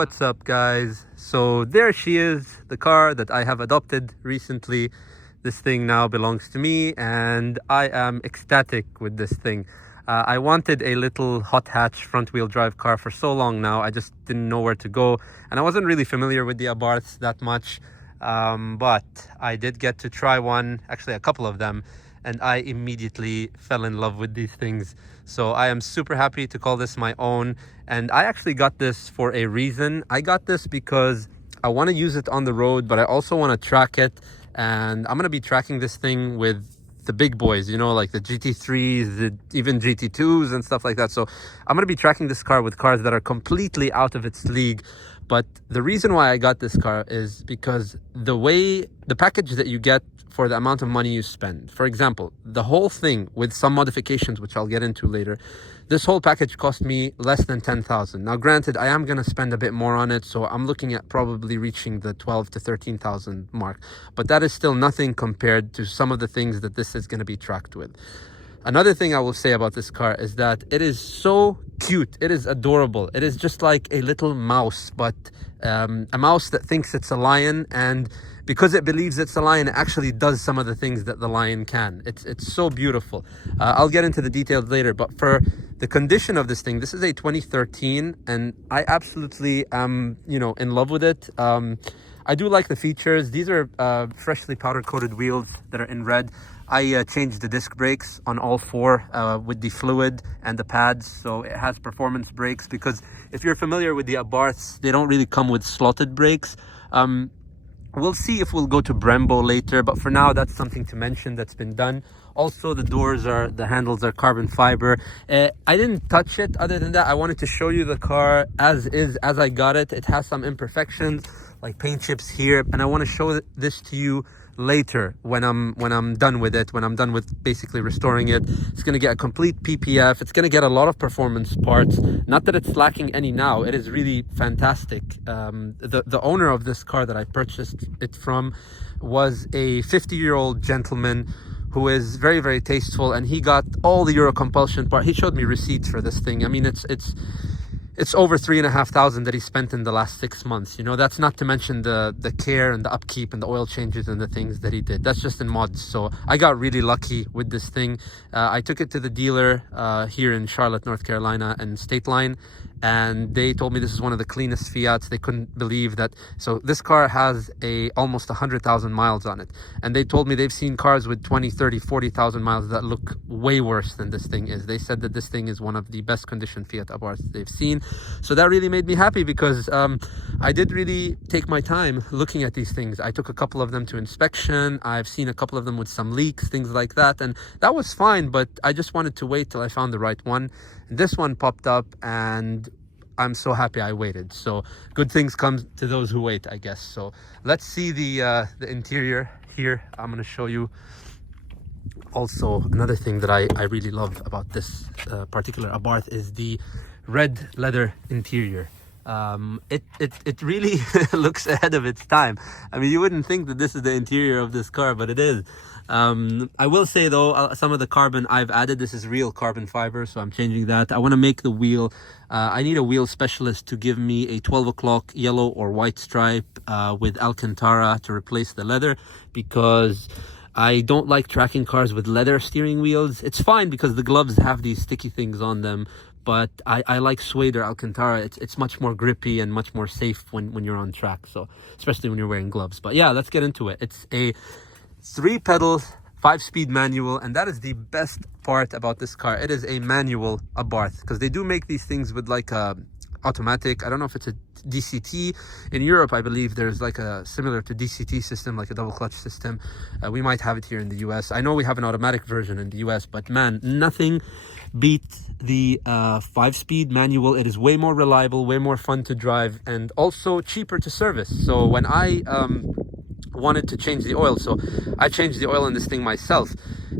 What's up, guys? So there she is, the car that I have adopted recently. This thing now belongs to me and I am ecstatic with this thing. I wanted a little hot hatch front wheel drive car for so long now. I just didn't know where to go, and I wasn't really familiar with the Abarths that much, but I did get to try one, actually a couple of them, and I immediately fell in love with these things. So I am super happy to call this my own, and I actually got this for a reason. I got this because I want to use it on the road, but I also want to track it, and I'm going to be tracking this thing with the big boys, you know, like the GT3s, even GT2s and stuff like that. So I'm going to be tracking this car with cars that are completely out of its league. But the reason why I got this car is because the package that you get for the amount of money you spend. For example, the whole thing with some modifications, which I'll get into later, this whole package cost me less than 10,000. Now, granted, I am going to spend a bit more on it, so I'm looking at probably reaching the 12 to 13,000 mark. But that is still nothing compared to some of the things that this is going to be tracked with. Another thing I will say about this car is that it is so cute. It is adorable. It is just like a little mouse, but a mouse that thinks it's a lion, and because it believes it's a lion, it actually does some of the things that the lion can. It's so beautiful. I'll get into the details later, but for the condition of this thing, this is a 2013, and I absolutely am, in love with it. I do like the features. These are freshly powder coated wheels that are in red. I changed the disc brakes on all four with the fluid and the pads, so it has performance brakes, because if you're familiar with the Abarths, they don't really come with slotted brakes. We'll see if we'll go to Brembo later, but for now, that's something to mention that's been done. Also, the handles are carbon fiber. I didn't touch it. Other than that, I wanted to show you the car as is, as I got it. It has some imperfections, like paint chips here, and I want to show this to you later when I'm done with it, when I'm done with basically restoring it. It's going to get a complete PPF. It's going to get a lot of performance parts. Not that it's lacking any now. It is really fantastic. The owner of this car that I purchased it from was a 50-year-old gentleman who is very, very tasteful, and he got all the Euro compulsion part. He showed me receipts for this thing. I mean, it's over 3,500 that he spent in the last 6 months. That's not to mention the care and the upkeep and the oil changes and the things that he did. That's just in mods. So I got really lucky with this thing. I took it to the dealer here in Charlotte, North Carolina, and State Line, and they told me this is one of the cleanest Fiats. They couldn't believe that. So this car has almost 100,000 miles on it, and they told me they've seen cars with 20, 30, 40,000 miles that look way worse than this thing is. They said that this thing is one of the best conditioned Fiat Abarths they've seen. So that really made me happy, because I did really take my time looking at these things. I took a couple of them to inspection. I've seen a couple of them with some leaks, things like that, and that was fine, but I just wanted to wait till I found the right one. And this one popped up, and I'm so happy I waited. So good things come to those who wait, I guess. So let's see the interior here. I'm going to show you. Also, another thing that I really love about this particular Abarth is the red leather interior. It really looks ahead of its time. I mean, you wouldn't think that this is the interior of this car, but it is. I will say though, some of the carbon I've added, this is real carbon fiber, so I'm changing that. I want to make the wheel, I need a wheel specialist to give me a 12 o'clock yellow or white stripe with Alcantara to replace the leather, because I don't like tracking cars with leather steering wheels. It's fine because the gloves have these sticky things on them, but I like suede or Alcantara. It's much more grippy and much more safe when you're on track, so especially when you're wearing gloves. But yeah, let's get into it. It's a 3-pedal 5-speed manual, and that is the best part about this car. It is a manual Abarth, because they do make these things with like a automatic. I don't know if it's a DCT. In Europe, I believe there's like a similar to DCT system, like a double clutch system. We might have it here in the US. I know we have an automatic version in the US, but man, nothing beats the 5-speed manual. It is way more reliable, way more fun to drive, and also cheaper to service. So when I wanted to change the oil, so I changed the oil in this thing myself.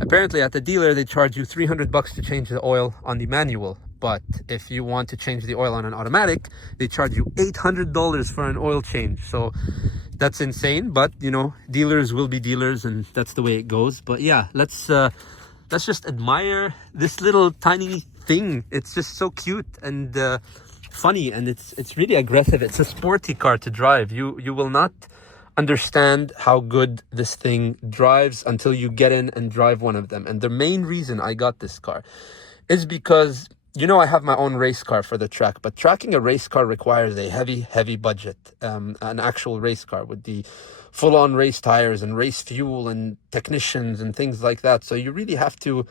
Apparently at the dealer they charge you $300 to change the oil on the manual, but if you want to change the oil on an automatic, they charge you $800 for an oil change. So that's insane, but dealers will be dealers, and that's the way it goes. But yeah, let's just admire this little tiny thing. It's just so cute, and funny, and it's really aggressive. It's a sporty car to drive. You will not understand how good this thing drives until you get in and drive one of them. And the main reason I got this car is because, I have my own race car for the track, but tracking a race car requires a heavy budget. An actual race car with the full-on race tires and race fuel and technicians and things like that. So you really have to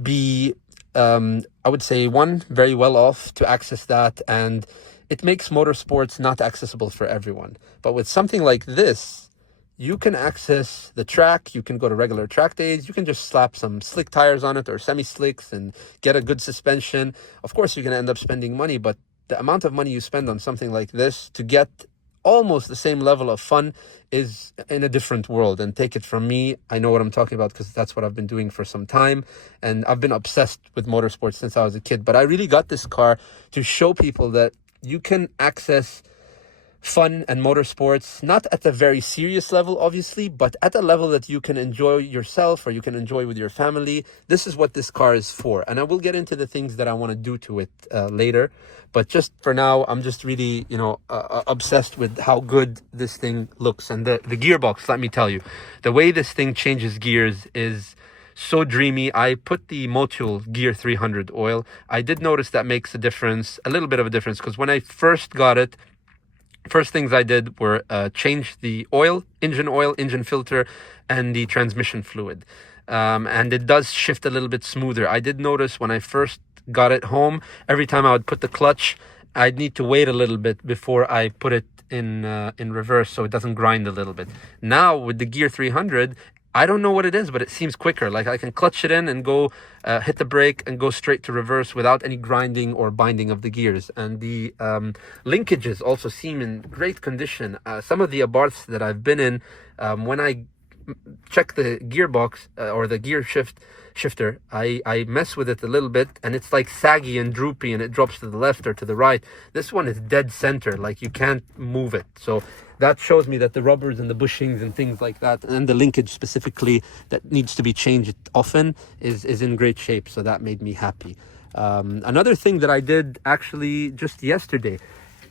be, I would say, one, very well off to access that, and it makes motorsports not accessible for everyone. But with something like this, you can access the track, you can go to regular track days, you can just slap some slick tires on it or semi-slicks and get a good suspension. Of course, you're going to end up spending money, but the amount of money you spend on something like this to get almost the same level of fun is in a different world. And take it from me, I know what I'm talking about because that's what I've been doing for some time, and I've been obsessed with motorsports since I was a kid. But I really got this car to show people that you can access fun and motorsports, not at a very serious level, obviously, but at a level that you can enjoy yourself or you can enjoy with your family. This is what this car is for. And I will get into the things that I want to do to it later. But just for now, I'm just really, obsessed with how good this thing looks. And the gearbox, let me tell you, the way this thing changes gears is so dreamy. I put the Motul Gear 300 oil. I did notice that makes a difference, a little bit of a difference, because when I first got it, first things I did were change the oil, engine filter, and the transmission fluid. And it does shift a little bit smoother. I did notice when I first got it home, every time I would put the clutch, I'd need to wait a little bit before I put it in reverse so it doesn't grind a little bit. Now with the Gear 300, I don't know what it is, but it seems quicker. Like I can clutch it in and go hit the brake and go straight to reverse without any grinding or binding of the gears. And the linkages also seem in great condition. Some of the Abarths that I've been in, when I check the gearbox or the gear shifter, I mess with it a little bit and it's like saggy and droopy and it drops to the left or to the right. This one is dead center, like you can't move it. So that shows me that the rubbers and the bushings and things like that, and the linkage specifically that needs to be changed often, is in great shape. So that made me happy. Another thing that I did actually just yesterday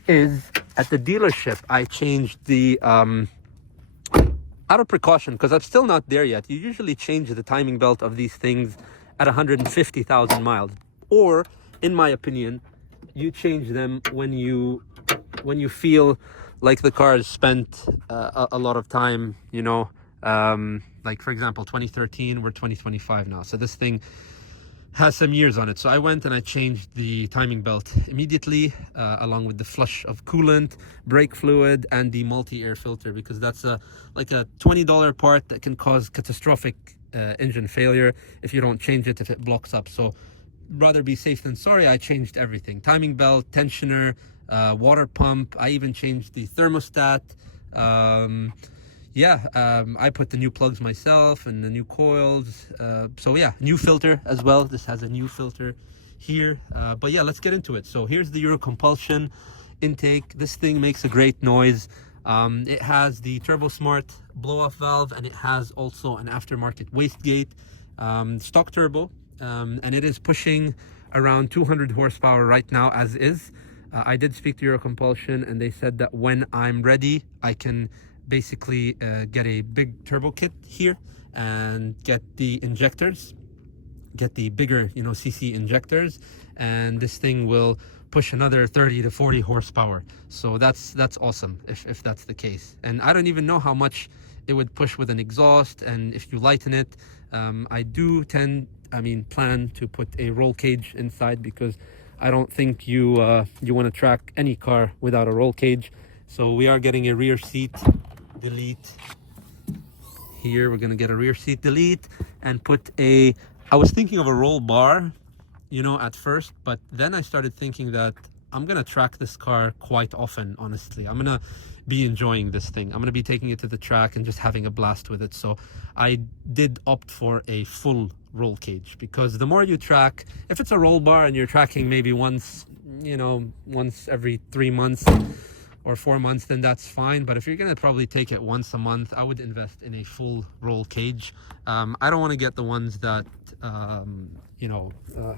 is at the dealership, I changed the, out of precaution, because I'm still not there yet. You usually change the timing belt of these things at 150,000 miles. Or, in my opinion, you change them when you feel like the car has spent a lot of time, like for example, 2013, we're 2025 now. So this thing has some years on it. So I went and I changed the timing belt immediately, along with the flush of coolant, brake fluid, and the multi-air filter, because that's like a $20 part that can cause catastrophic engine failure if you don't change it, if it blocks up. So rather be safe than sorry. I changed everything: timing belt, tensioner, water pump. I even changed the thermostat. I put the new plugs myself and the new coils. So yeah, new filter as well. This has a new filter here. But yeah, let's get into it. So here's the Euro Compulsion intake. This thing makes a great noise. It has the Turbo Smart blow-off valve, and it has also an aftermarket wastegate, stock turbo, and it is pushing around 200 horsepower right now as is. I did speak to Euro Compulsion, and they said that when I'm ready, I can basically get a big turbo kit here and get the injectors, get the bigger cc injectors, and this thing will push another 30 to 40 horsepower. So that's awesome if that's the case. And I don't even know how much it would push with an exhaust, and if you lighten it, I do plan to put a roll cage inside, because I don't think you want to track any car without a roll cage. So we are getting a rear seat delete here. We're gonna get a rear seat delete and put I was thinking of a roll bar, at first, but then I started thinking that I'm gonna track this car quite often. Honestly, I'm gonna be enjoying this thing. I'm gonna be taking it to the track and just having a blast with it. So I did opt for a full roll cage, because the more you track, if it's a roll bar and you're tracking maybe once every 3 months or 4 months, then that's fine. But if you're gonna probably take it once a month, I would invest in a full roll cage. I don't want to get the ones that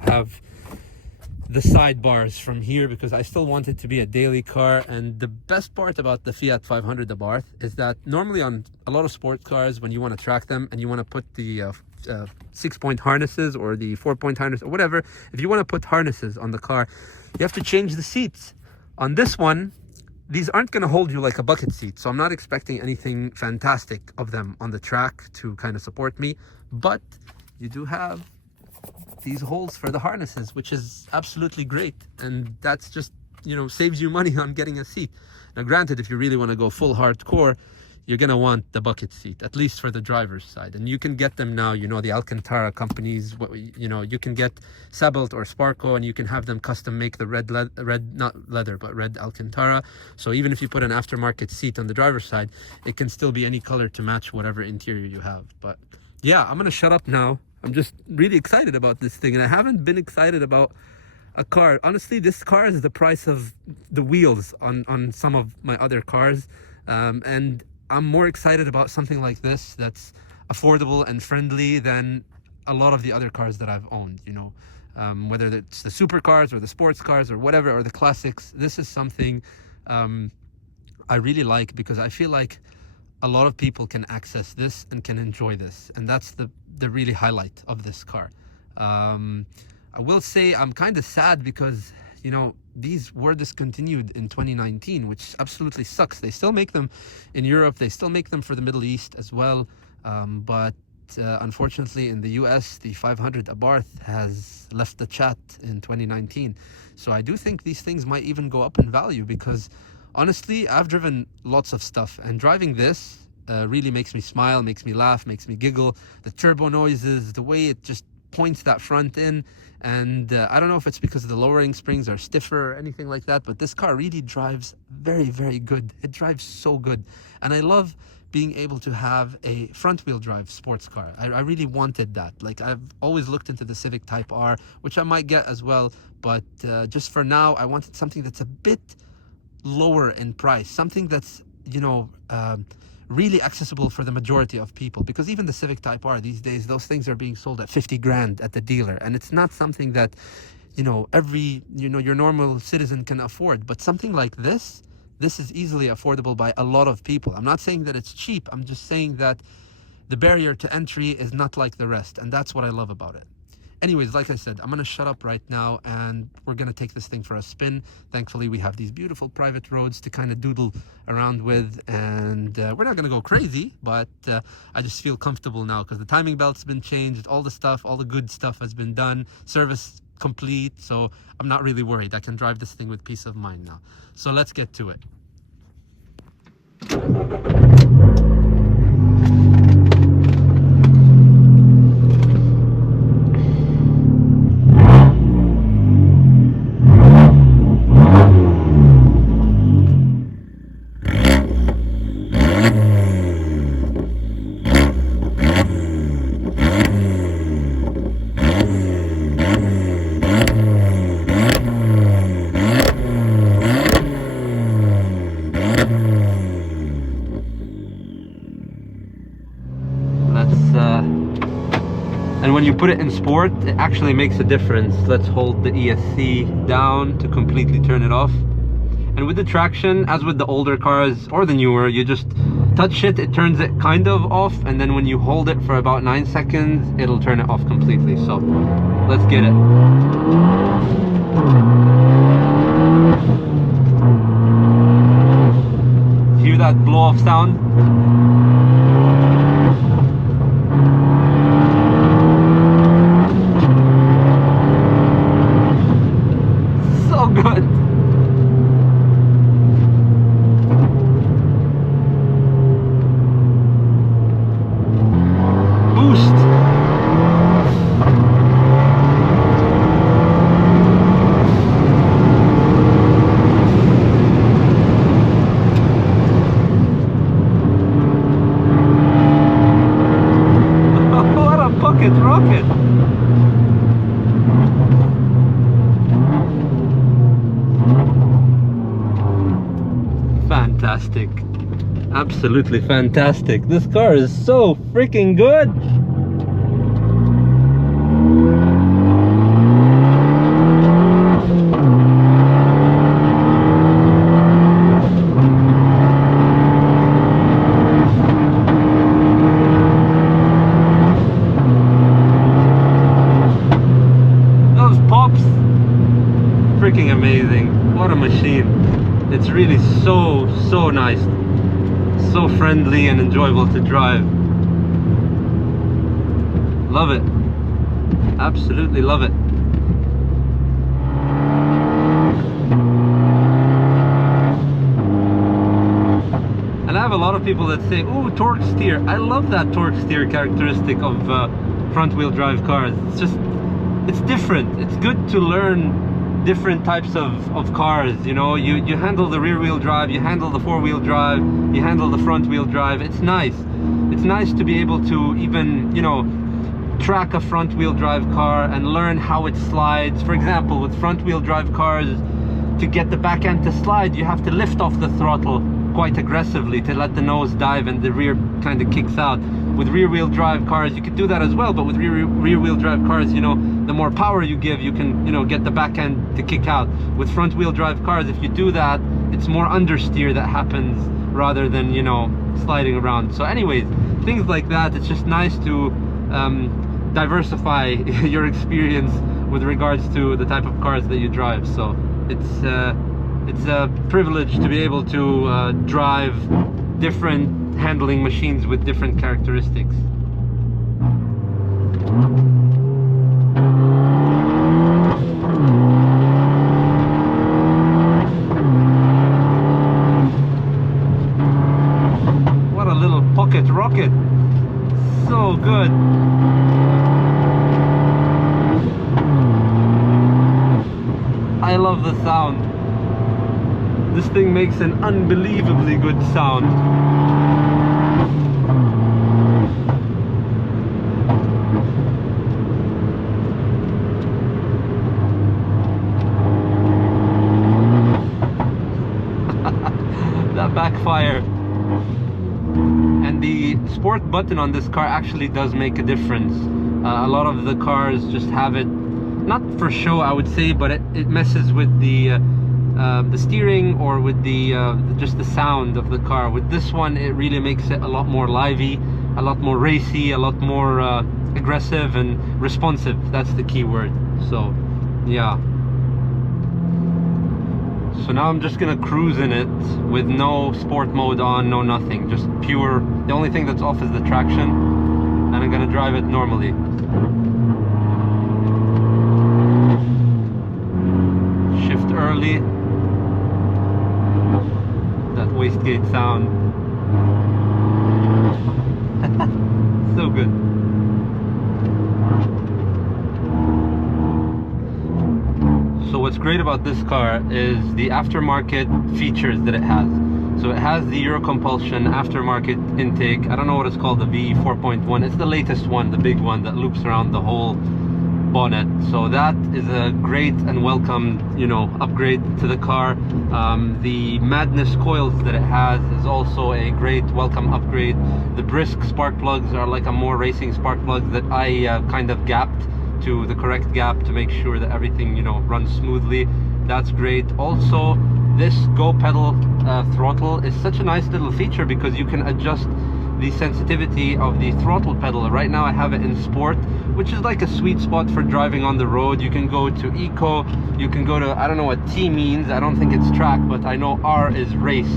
have the sidebars from here because I still want it to be a daily car. And the best part about the Fiat 500 Abarth is that normally on a lot of sports cars, when you want to track them and you want to put the 6-point harnesses or the 4-point harness or whatever, if you want to put harnesses on the car, you have to change the seats. On this one, these aren't going to hold you like a bucket seat, so I'm not expecting anything fantastic of them on the track to kind of support me, but you do have these holes for the harnesses, which is absolutely great, and that's just, you know, saves you money on getting a seat. Now granted, if you really want to go full hardcore, you're going to want the bucket seat, at least for the driver's side, and you can get them now, you know, the Alcantara companies, you know, you can get Sabelt or Sparco, and you can have them custom make the red not leather but red Alcantara. So even if you put an aftermarket seat on the driver's side, it can still be any color to match whatever interior you have. But yeah, I'm gonna shut up now. I'm just really excited about this thing, and I haven't been excited about a car. Honestly, this car is the price of the wheels on some of my other cars, and I'm more excited about something like this that's affordable and friendly than a lot of the other cars that I've owned, you know, whether it's the supercars or the sports cars or whatever, or the classics. This is something I really like because I feel like a lot of people can access this and can enjoy this, and that's the really highlight of this car. I will say I'm kind of sad because, you know, these were discontinued in 2019, which absolutely sucks. They still make them in Europe, they still make them for the Middle East as well, but unfortunately in the US, the 500 Abarth has left the chat in 2019. So I do think these things might even go up in value because honestly, I've driven lots of stuff, and driving this really makes me smile, makes me laugh, makes me giggle. The turbo noises, the way it just points that front in, and I don't know if it's because the lowering springs are stiffer or anything like that, but this car really drives very, very good. It drives so good, and I love being able to have a front-wheel drive sports car. I really wanted that. Like, I've always looked into the Civic Type R, which I might get as well, but just for now, I wanted something that's a bit lower in price, something that's, you know, really accessible for the majority of people, because even the Civic Type R these days, those things are being sold at 50 grand at the dealer, and it's not something that, you know, your normal citizen can afford. But something like this is easily affordable by a lot of people. I'm not saying that it's cheap, I'm just saying that the barrier to entry is not like the rest, and that's what I love about it. Anyways, like I said, I'm gonna shut up right now and we're gonna take this thing for a spin. Thankfully, we have these beautiful private roads to kind of doodle around with, and we're not gonna go crazy, but I just feel comfortable now because the timing belt's been changed, all the good stuff has been done, service complete, so I'm not really worried. I can drive this thing with peace of mind now. So let's get to it. And when you put it in sport, it actually makes a difference. Let's hold the ESC down to completely turn it off. And with the traction, as with the older cars or the newer, you just touch it, it turns it kind of off, and then when you hold it for about 9 seconds, it'll turn it off completely. So let's get it. Hear that blow off sound? Good. Boost. What a bucket rocket. Fantastic, absolutely fantastic. This car is so freaking good. machine. It's really so nice, so friendly and enjoyable to drive. Love it, absolutely love it. And I have a lot of people that say, oh, torque steer. I love that torque steer characteristic of front wheel drive cars. It's different. It's good to learn different types of cars. You know, you handle the rear wheel drive, you handle the four wheel drive, you handle the front wheel drive. It's nice. It's nice to be able to even, you know, track a front wheel drive car and learn how it slides. For example, with front wheel drive cars, to get the back end to slide, you have to lift off the throttle quite aggressively to let the nose dive and the rear kind of kicks out. With rear wheel drive cars, you could do that as well, but with rear wheel drive cars, you know, the more power you give, you can, you know, get the back end to kick out. With front wheel drive cars, if you do that, it's more understeer that happens rather than, you know, sliding around. So anyways, things like that, it's just nice to diversify your experience with regards to the type of cars that you drive. So it's a privilege to be able to drive different handling machines with different characteristics. What a little pocket rocket. So good. I love the sound. This thing makes an unbelievably good sound. That backfire. And the sport button on this car actually does make a difference. A lot of the cars just have it, not for show I would say, but it messes with the steering or with the just the sound of the car. With this one, it really makes it a lot more lively, a lot more racy, a lot more aggressive and responsive. That's the key word. So yeah, so now I'm just gonna cruise in it with no sport mode on, no nothing, just pure. The only thing that's off is the traction, and I'm gonna drive it normally. Shift early. That wastegate sound. So good. So what's great about this car is the aftermarket features that it has. So it has the Euro Compulsion aftermarket intake. I don't know what it's called, the V4.1. It's the latest one, the big one that loops around the whole bonnet. So that is a great and welcome, you know, upgrade to the car. The Madness coils that it has is also a great welcome upgrade. The Brisk spark plugs are like a more racing spark plug that I kind of gapped to the correct gap to make sure that everything, you know, runs smoothly. That's great. Also, this Go pedal throttle is such a nice little feature because you can adjust the sensitivity of the throttle pedal. Right now I have it in sport, which is like a sweet spot for driving on the road. You can go to eco, you can go to, I don't know what T means, I don't think it's track, but I know R is race.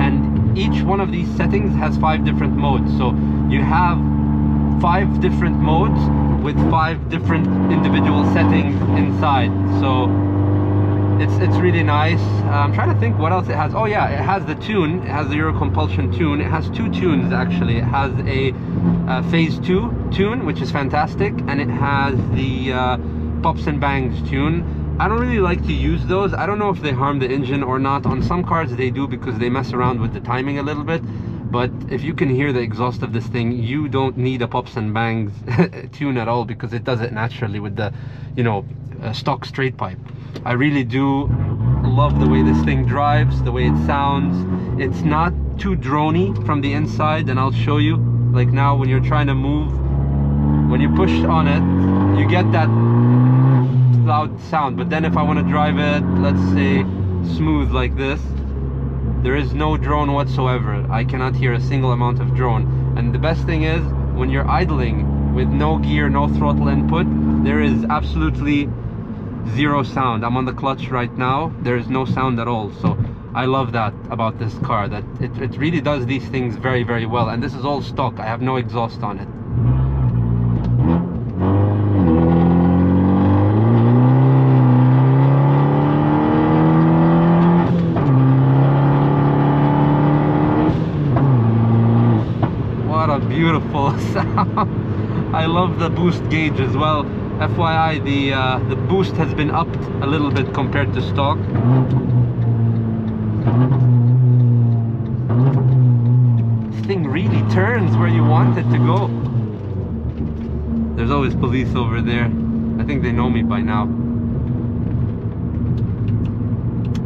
And each one of these settings has 5 different modes. So you have 5 different modes with 5 different individual settings inside. So it's really nice. I'm trying to think what else it has. Oh yeah, it has the tune. It has the Euro Compulsion tune. It has 2 tunes actually. It has a phase 2 tune, which is fantastic, and it has the pops and bangs tune. I don't really like to use those. I don't know if they harm the engine or not. On some cars they do because they mess around with the timing a little bit. But if you can hear the exhaust of this thing, you don't need a pops and bangs tune at all, because it does it naturally with the, you know, stock straight pipe. I really do love the way this thing drives, the way it sounds. It's not too drony from the inside, and I'll show you. Like now when you're trying to move, when you push on it, you get that loud sound. But then if I want to drive it, let's say smooth like this, there is no drone whatsoever. I cannot hear a single amount of drone. And the best thing is, when you're idling with no gear, no throttle input, there is absolutely zero sound. I'm on the clutch right now, there is no sound at all. So I love that about this car, that it really does these things very, very well. And this is all stock, I have no exhaust on it. What a beautiful sound. I love the boost gauge as well. FYI, the boost has been upped a little bit compared to stock. This thing really turns where you want it to go. There's always police over there. I think they know me by now.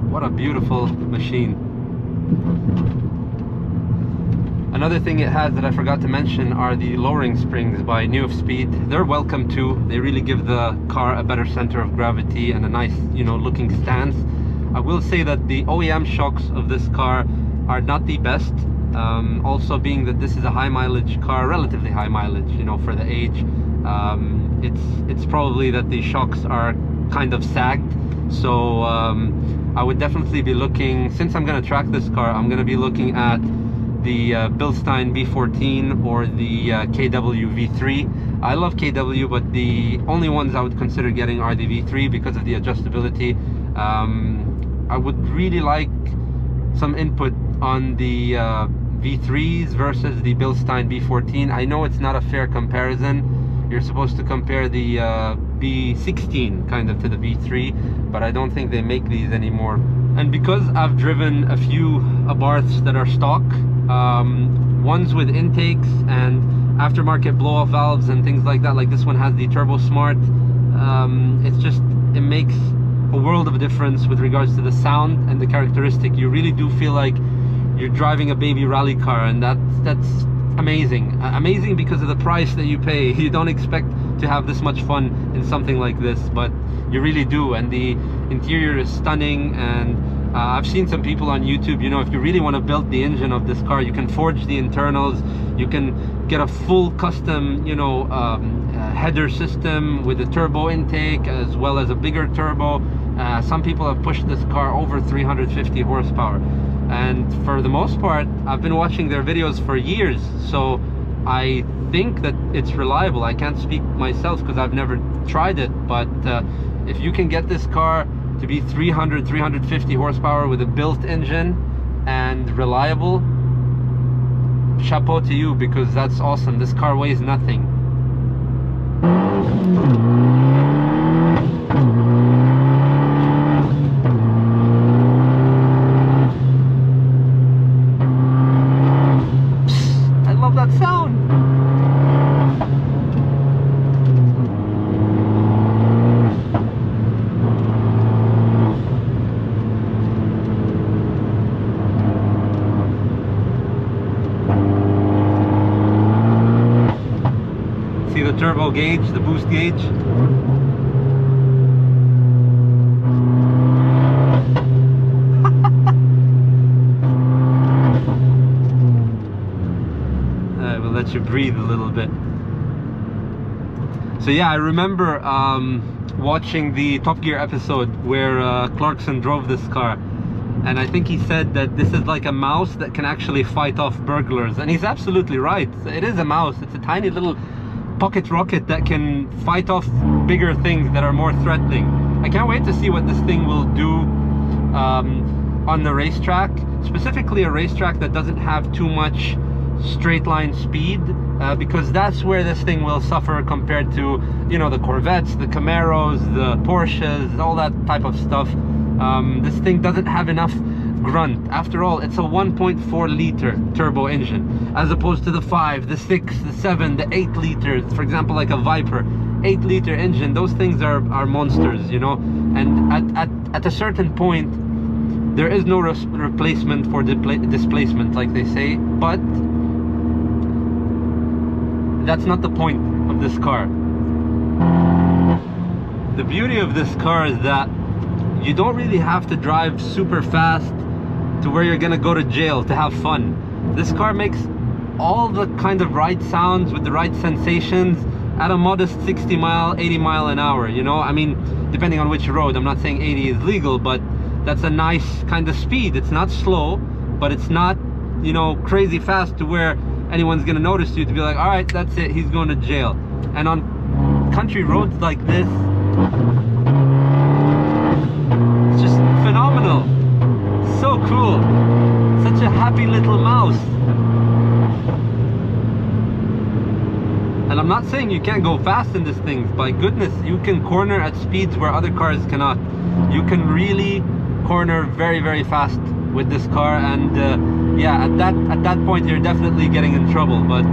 What a beautiful machine. Another thing it has that I forgot to mention are the lowering springs by US Spec. They're welcome too. They really give the car a better center of gravity and a nice, you know, looking stance. I will say that the OEM shocks of this car are not the best. Also being that this is a high mileage car, relatively high mileage, you know, for the age. It's probably that the shocks are kind of sagged. So I would definitely be looking, since I'm going to track this car, I'm going to be looking at the Bilstein B14 or the KW V3. I love KW, but the only ones I would consider getting are the V3 because of the adjustability. I would really like some input on the V3s versus the Bilstein B14. I know it's not a fair comparison. You're supposed to compare the B16 kind of to the V3, but I don't think they make these anymore. And because I've driven a few Abarths that are stock, ones with intakes and aftermarket blow-off valves and things like that, like this one has the Turbo Smart, it makes a world of difference with regards to the sound and the characteristic. You really do feel like you're driving a baby rally car, and that's amazing. Amazing because of the price that you pay. You don't expect to have this much fun in something like this, but you really do. And the interior is stunning, and I've seen some people on YouTube, you know, if you really want to build the engine of this car, you can forge the internals, you can get a full custom, you know, header system with a turbo intake as well as a bigger turbo. Some people have pushed this car over 350 horsepower, and for the most part I've been watching their videos for years, so I think that it's reliable. I can't speak myself because I've never tried it, but if you can get this car to be 350 horsepower with a built engine and reliable, chapeau to you, because that's awesome. This car weighs nothing. I love that sound. See the turbo gauge, the boost gauge? I will let you breathe a little bit. So yeah, I remember watching the Top Gear episode where Clarkson drove this car, and I think he said that this is like a mouse that can actually fight off burglars, and he's absolutely right. It is a mouse. It's a tiny little pocket rocket that can fight off bigger things that are more threatening. I can't wait to see what this thing will do on the racetrack, specifically a racetrack that doesn't have too much straight line speed, because that's where this thing will suffer compared to, you know, the Corvettes, the Camaros, the Porsches, all that type of stuff. This thing doesn't have enough grunt. After all, it's a 1.4 liter turbo engine, as opposed to the 5, the 6, the 7, the 8 liters. For example, like a Viper 8-liter engine, those things are monsters, you know. And at a certain point, there is no replacement for displacement, like they say, but that's not the point of this car. The beauty of this car is that you don't really have to drive super fast to where you're gonna go to jail to have fun. This car makes all the kind of right sounds with the right sensations at a modest 60 mile, 80 mile an hour, you know. I mean, depending on which road. I'm not saying 80 is legal, but that's a nice kind of speed. It's not slow, but it's not, you know, crazy fast to where anyone's gonna notice you to be like, all right, that's it, he's going to jail. And on country roads like this, it's just phenomenal. So cool. Such a happy little mouse. And I'm not saying you can't go fast in this thing. By goodness, you can corner at speeds where other cars cannot. You can really corner very, very fast with this car. And yeah, at that point, you're definitely getting in trouble. But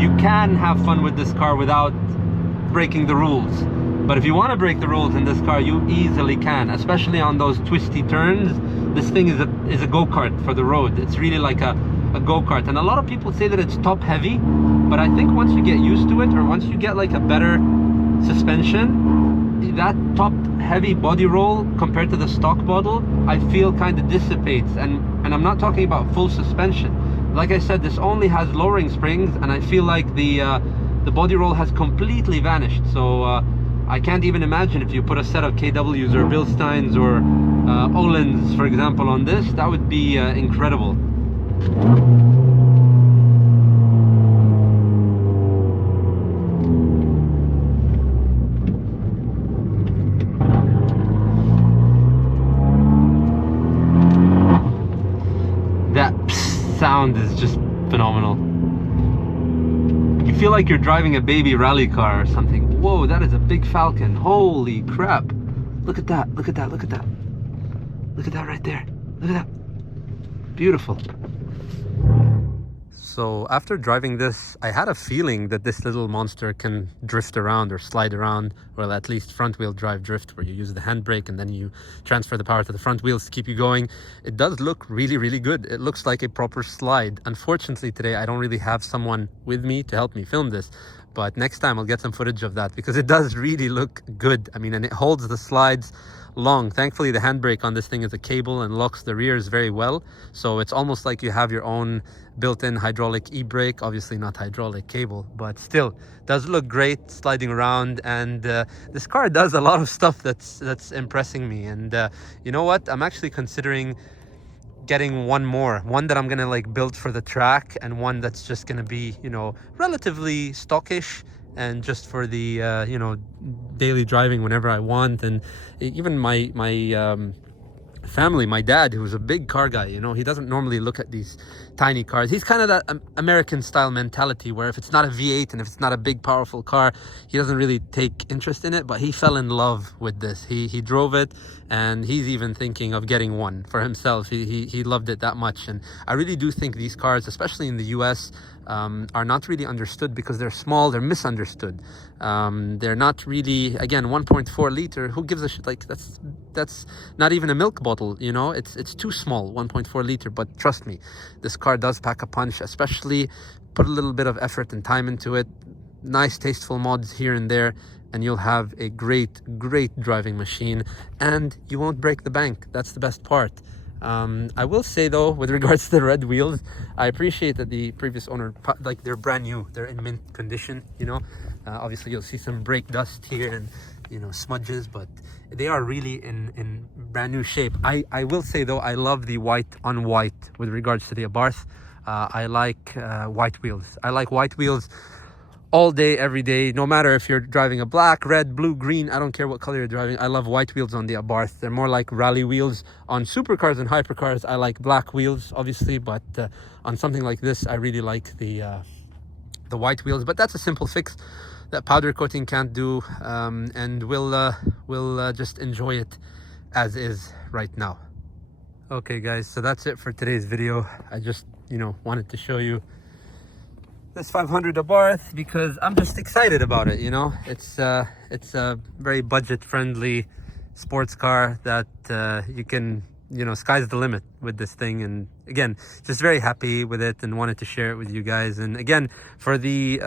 you can have fun with this car without breaking the rules. But if you want to break the rules in this car, you easily can, especially on those twisty turns. This thing is a go-kart for the road. It's really like a go-kart. And a lot of people say that it's top heavy, but I think once you get used to it, or once you get like a better suspension, that top heavy body roll compared to the stock model, I feel kind of dissipates. And I'm not talking about full suspension. Like I said, this only has lowering springs, and I feel like the body roll has completely vanished. So I can't even imagine if you put a set of KWs or Bilsteins or Ohlins, for example, on this, that would be incredible. That sound is just phenomenal. You feel like you're driving a baby rally car or something. Whoa, that is a big Falcon. Holy crap. Look at that, look at that, look at that. Look at that right there. Look at that. Beautiful. So after driving this, I had a feeling that this little monster can drift around or slide around, or at least front wheel drive drift, where you use the handbrake and then you transfer the power to the front wheels to keep you going. It does look really, really good. It looks like a proper slide. Unfortunately, today I don't really have someone with me to help me film this, but next time I'll get some footage of that, because it does really look good. I mean, and it holds the slides long. Thankfully, the handbrake on this thing is a cable and locks the rears very well. So it's almost like you have your own built-in hydraulic e-brake. Obviously not hydraulic cable, but still does look great sliding around. And this car does a lot of stuff that's impressing me. And you know what? I'm actually considering getting one that I'm gonna like build for the track, and one that's just gonna be, you know, relatively stockish and just for the you know, daily driving whenever I want. And even my family, my dad, who's a big car guy, you know, he doesn't normally look at these tiny cars. He's kind of that American style mentality where if it's not a V8 and if it's not a big powerful car, he doesn't really take interest in it. But he fell in love with this. He drove it, and he's even thinking of getting one for himself. He loved it that much. And I really do think these cars, especially in the US, are not really understood because they're small. They're misunderstood. They're not really, again, 1.4 liter. Who gives a shit? Like that's not even a milk bottle, you know. It's too small, 1.4 liter. But trust me, this car does pack a punch. Especially put a little bit of effort and time into it. Nice tasteful mods here and there, and you'll have a great driving machine, and you won't break the bank. That's the best part. I will say though, with regards to the red wheels, I appreciate that the previous owner, like, they're brand new, they're in mint condition, you know. Obviously you'll see some brake dust here and, you know, smudges, but they are really in brand new shape. I will say though, I love the white on white with regards to the Abarth. I like white wheels. I like white wheels all day, every day, no matter if you're driving a black, red, blue, green. I don't care what color you're driving. I love white wheels on the Abarth. They're more like rally wheels. On supercars and hypercars, I like black wheels, obviously, but on something like this, I really like the white wheels. But that's a simple fix that powder coating can't do, and we'll just enjoy it as is right now. Okay guys, so that's it for today's video. I just, you know, wanted to show you this 500 Abarth because I'm just excited about it, you know. It's a very budget friendly sports car that you can, you know, sky's the limit with this thing. And again, just very happy with it and wanted to share it with you guys. And again, for the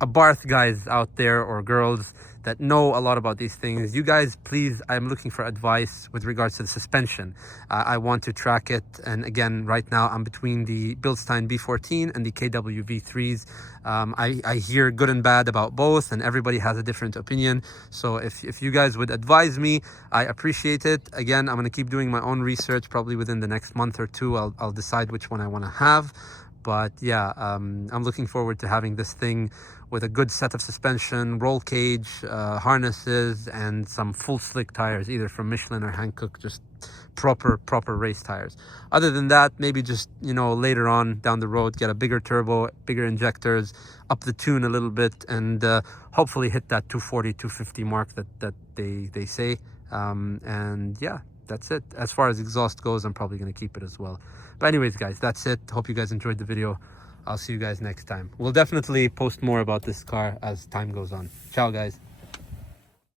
Abarth guys out there, or girls that know a lot about these things, you guys, please, I'm looking for advice with regards to the suspension. I want to track it, and again, right now I'm between the Bilstein B14 and the KW V3s. I hear good and bad about both, and everybody has a different opinion. So if you guys would advise me, I appreciate it. Again, I'm going to keep doing my own research. Probably within the next month or two, I'll decide which one I want to have. But yeah, I'm looking forward to having this thing with a good set of suspension, roll cage, harnesses, and some full slick tires, either from Michelin or Hankook, just proper race tires. Other than that, maybe just, you know, later on down the road, get a bigger turbo, bigger injectors, up the tune a little bit, and hopefully hit that 240, 250 mark that they say. And yeah, that's it. As far as exhaust goes, I'm probably going to keep it as well. But anyways, guys, that's it. Hope you guys enjoyed the video. I'll see you guys next time. We'll definitely post more about this car as time goes on. Ciao, guys.